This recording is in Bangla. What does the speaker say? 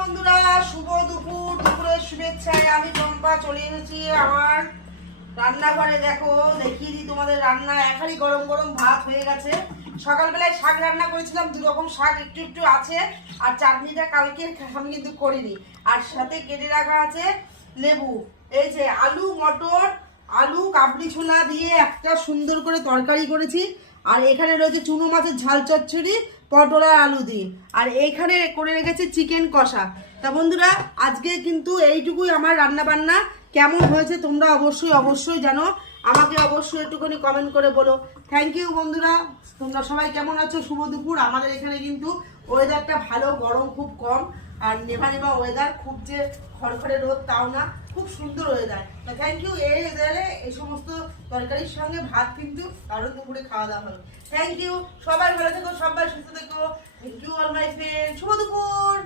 বন্ধুরা, শুভ দুপুর। দুপুরের শুভেচ্ছায় আমি চম্পা চলে এসেছি আমার রান্নাঘরে। দেখো, দেখিয়ে দিই তোমাদের রান্না। এখানে গরম গরম ভাত হয়ে গেছে। সকালবেলায় শাক রান্না করেছিলাম, দুরকম শাক একটু একটু আছে। আর চাটনিটা কালকে আমি কিন্তু করিনি। আর সাথে কেটে রাখা আছে লেবু। এই যে আলু মটর, আলু কাবলি ছোলা দিয়ে একটা সুন্দর করে তরকারি করেছি। আর এখানে রয়েছে চুনো মাছের ঝাল চচ্চড়ি, পটল আর আলু দিয়ে। আর এইখানে করে রেখেছি চিকেন কষা। তা বন্ধুরা, আজকে কিন্তু এইটুকুই আমার রান্না বান্না। কেমন হয়েছে তোমরা অবশ্যই জানো। আমাকে অবশ্যই একটুখানি কমেন্ট করে বলো। থ্যাংক ইউ বন্ধুরা। তোমরা সবাই কেমন আছো? শুভ দুপুর। আমাদের এখানে কিন্তু ওয়েদারটা ভালো, গরম খুব কম। আর নেভা নেভা ওয়েদার, খুব যে খড়খড়ে রোদ তাও না, খুব সুন্দর ওয়েদার। তো থ্যাংক ইউ। এই ওয়েদারে এই সমস্ত তরকারির সঙ্গে ভাত কিন্তু কারণ দুপুরে খাওয়া দাওয়া হবে। Thank you. সবাই ভালো থেকো, সবাই সুস্থ থেকো। Thank you all my friend. শুভ দুপুর।